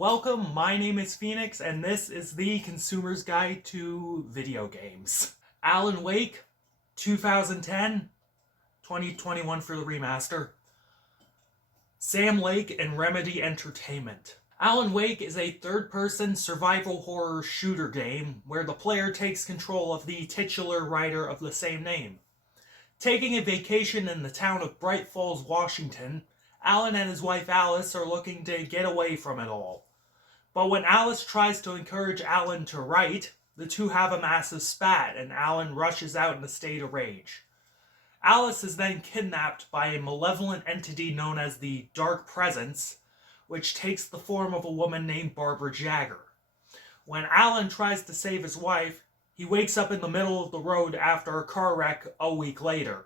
welcome. My name is Phoenix, and this is the Consumer's Guide to Video Games. Alan Wake, 2010, 2021 for the remaster. Sam Lake and Remedy Entertainment. Alan Wake is a third-person survival horror shooter game where the player takes control of the titular writer of the same name. Taking a vacation in the town of Bright Falls, Washington, Alan and his wife Alice are looking to get away from it all. But when Alice tries to encourage Alan to write, the two have a massive spat and Alan rushes out in a state of rage. Alice is then kidnapped by a malevolent entity known as the Dark Presence, which takes the form of a woman named Barbara Jagger. When Alan tries to save his wife, he wakes up in the middle of the road after a car wreck a week later.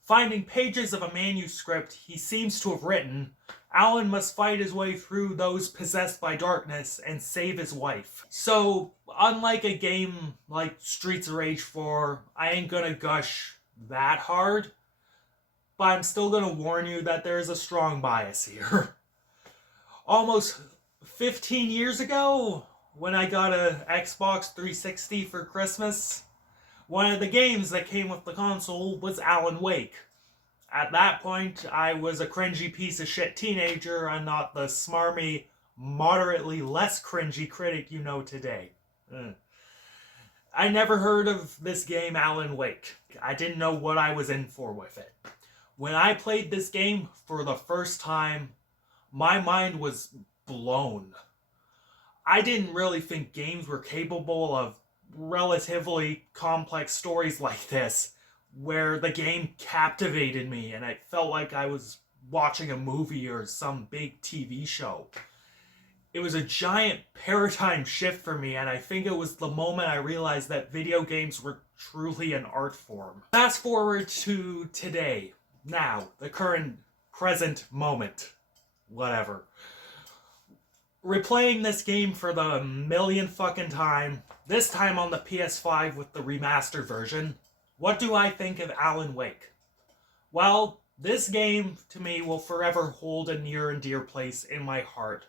Finding pages of a manuscript he seems to have written, Alan must fight his way through those possessed by darkness and save his wife. So, unlike a game like Streets of Rage 4, I ain't gonna gush that hard, but I'm still gonna warn you that there is a strong bias here. Almost 15 years ago, when I got an Xbox 360 for Christmas, one of the games that came with the console was Alan Wake. At that point, I was a cringy piece of shit teenager and not the smarmy, moderately less cringy critic you know today. I never heard of this game Alan Wake. I didn't know what I was in for with it. When I played this game for the first time, my mind was blown. I didn't really think games were capable of relatively complex stories like this, where the game captivated me and I felt like I was watching a movie or some big TV show. It was a giant paradigm shift for me, and I think it was the moment I realized that video games were truly an art form. Fast forward to today, now, the current present moment, whatever. Replaying this game for the millionth fucking time, this time on the PS5 with the remastered version, what do I think of Alan Wake? Well, this game, to me, will forever hold a near and dear place in my heart.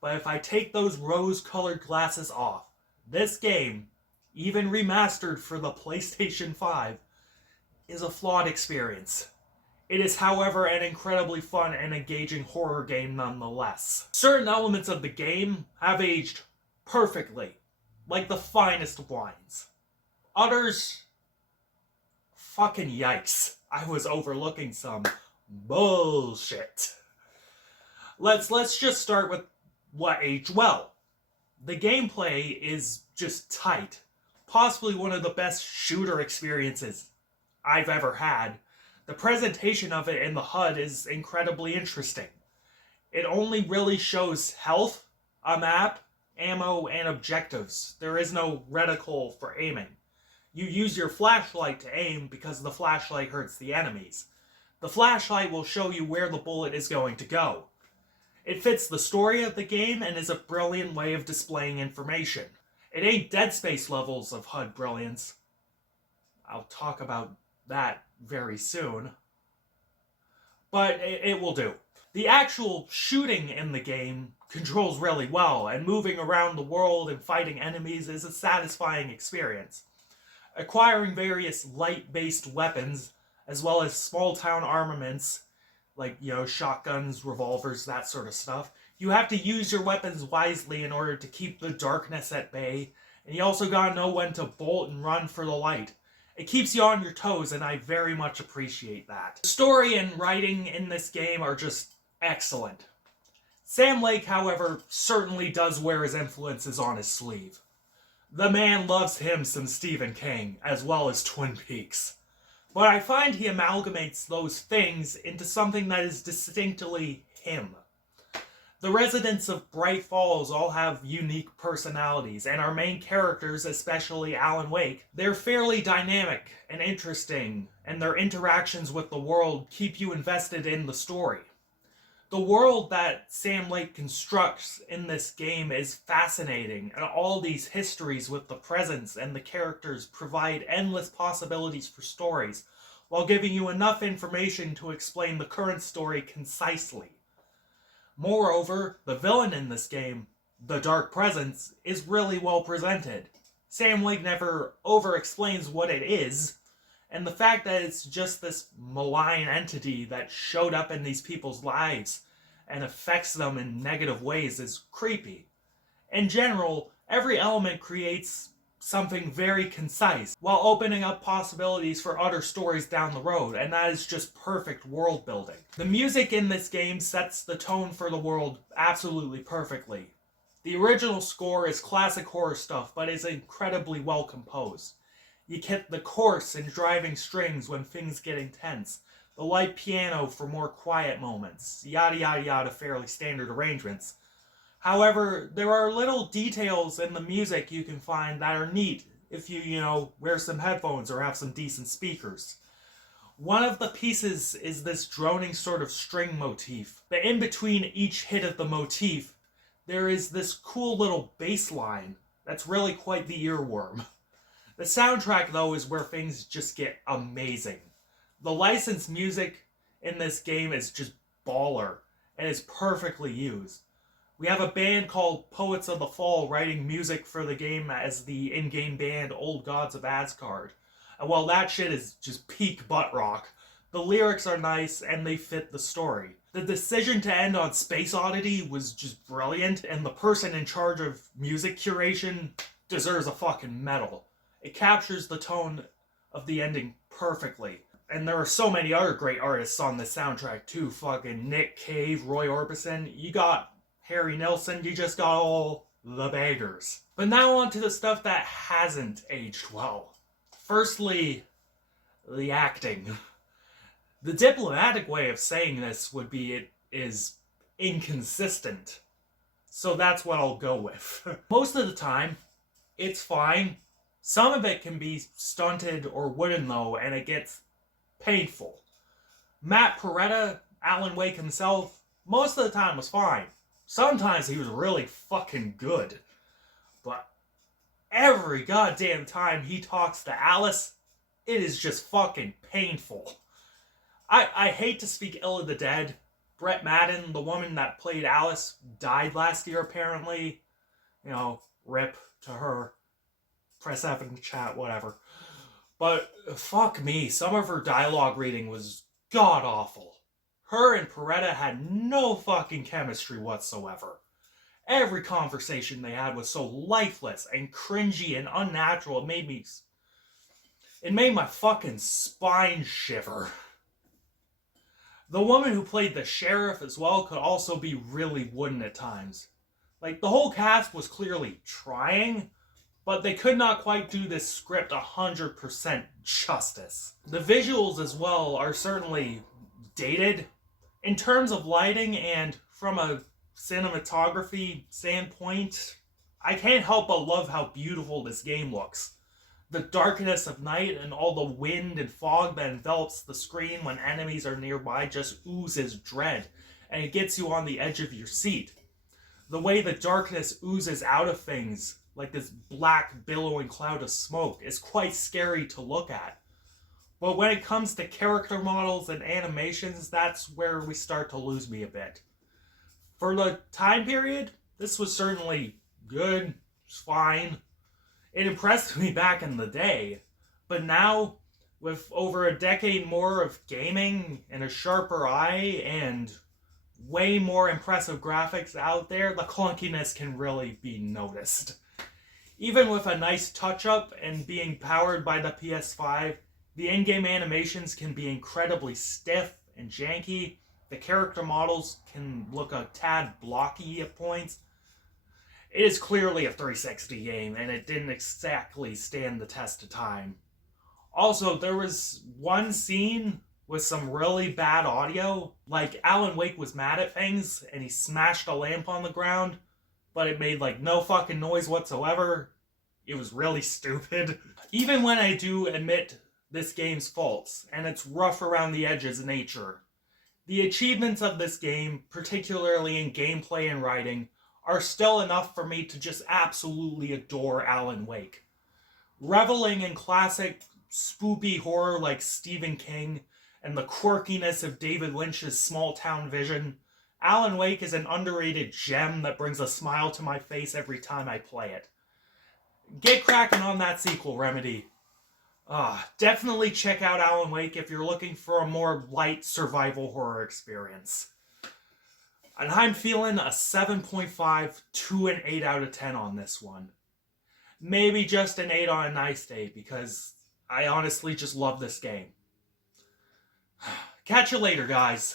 But if I take those rose-colored glasses off, this game, even remastered for the PlayStation 5, is a flawed experience. It is, however, an incredibly fun and engaging horror game nonetheless. Certain elements of the game have aged perfectly, like the finest wines. Others, fucking yikes. I was overlooking some bullshit. Let's just start with what aged well. The gameplay is just tight. Possibly one of the best shooter experiences I've ever had. The presentation of it in the HUD is incredibly interesting. It only really shows health, a map, ammo, and objectives. There is no reticle for aiming. You use your flashlight to aim because the flashlight hurts the enemies. The flashlight will show you where the bullet is going to go. It fits the story of the game and is a brilliant way of displaying information. It ain't Dead Space levels of HUD brilliance. I'll talk about that very soon. But it will do. The actual shooting in the game controls really well, and moving around the world and fighting enemies is a satisfying experience. Acquiring various light-based weapons, as well as small-town armaments, like, shotguns, revolvers, that sort of stuff. You have to use your weapons wisely in order to keep the darkness at bay, and you also gotta know when to bolt and run for the light. It keeps you on your toes, and I very much appreciate that. The story and writing in this game are just excellent. Sam Lake, however, certainly does wear his influences on his sleeve. The man loves him some Stephen King, as well as Twin Peaks. But I find he amalgamates those things into something that is distinctly him. The residents of Bright Falls all have unique personalities, and our main characters, especially Alan Wake, they're fairly dynamic and interesting, and their interactions with the world keep you invested in the story. The world that Sam Lake constructs in this game is fascinating, and all these histories with the presence and the characters provide endless possibilities for stories, while giving you enough information to explain the current story concisely. Moreover, the villain in this game, the Dark Presence, is really well presented. Sam Lake never over-explains what it is, and the fact that it's just this malign entity that showed up in these people's lives and affects them in negative ways is creepy. In general, every element creates something very concise while opening up possibilities for other stories down the road, and that is just perfect world building. The music in this game sets the tone for the world absolutely perfectly. The original score is classic horror stuff, but is incredibly well composed. You get the coarse and driving strings when things get intense, the light piano for more quiet moments, yada yada yada, fairly standard arrangements. However, there are little details in the music you can find that are neat if you wear some headphones or have some decent speakers. One of the pieces is this droning sort of string motif, but in between each hit of the motif, there is this cool little bass line that's really quite the earworm. The soundtrack, though, is where things just get amazing. The licensed music in this game is just baller and is perfectly used. We have a band called Poets of the Fall writing music for the game as the in-game band Old Gods of Asgard. And while that shit is just peak butt rock, the lyrics are nice and they fit the story. The decision to end on Space Oddity was just brilliant, and the person in charge of music curation deserves a fucking medal. It captures the tone of the ending perfectly. And there are so many other great artists on this soundtrack too. Fucking Nick Cave, Roy Orbison. You got Harry Nilsson, you just got all the bangers. But now on to the stuff that hasn't aged well. Firstly, the acting. The diplomatic way of saying this would be it is inconsistent. So that's what I'll go with. Most of the time, it's fine. Some of it can be stunted or wooden though, and it gets painful. Matt Peretta, Alan Wake himself, most of the time was fine. Sometimes he was really fucking good. But every goddamn time he talks to Alice, it is just fucking painful. I hate to speak ill of the dead. Brett Madden, the woman that played Alice, died last year apparently. Rip to her. Press F in the chat, whatever. But fuck me, some of her dialogue reading was god-awful. Her and Peretta had no fucking chemistry whatsoever. Every conversation they had was so lifeless and cringy and unnatural, it made my fucking spine shiver. The woman who played the sheriff as well could also be really wooden at times. Like, the whole cast was clearly trying, but they could not quite do this script 100% justice. The visuals as well are certainly dated. In terms of lighting and from a cinematography standpoint, I can't help but love how beautiful this game looks. The darkness of night and all the wind and fog that envelops the screen when enemies are nearby just oozes dread, and it gets you on the edge of your seat. The way the darkness oozes out of things, like this black billowing cloud of smoke, is quite scary to look at. But when it comes to character models and animations, that's where we start to lose me a bit. For the time period, this was certainly good, fine. It impressed me back in the day. But now, with over a decade more of gaming and a sharper eye and way more impressive graphics out there, the clunkiness can really be noticed. Even with a nice touch-up and being powered by the PS5, the in-game animations can be incredibly stiff and janky. The character models can look a tad blocky at points. It is clearly a 360 game, and it didn't exactly stand the test of time. Also, there was one scene with some really bad audio. Like, Alan Wake was mad at things, and he smashed a lamp on the ground, but it made, no fucking noise whatsoever. It was really stupid. Even when I do admit this game's faults, and its rough around the edges nature, the achievements of this game, particularly in gameplay and writing, are still enough for me to just absolutely adore Alan Wake. Reveling in classic spoopy horror like Stephen King and the quirkiness of David Lynch's small town vision, Alan Wake is an underrated gem that brings a smile to my face every time I play it. Get cracking on that sequel, Remedy. Definitely check out Alan Wake if you're looking for a more light survival horror experience. And I'm feeling a 7.5 to an 8 out of 10 on this one. Maybe just an 8 on a nice day, because I honestly just love this game. Catch you later, guys.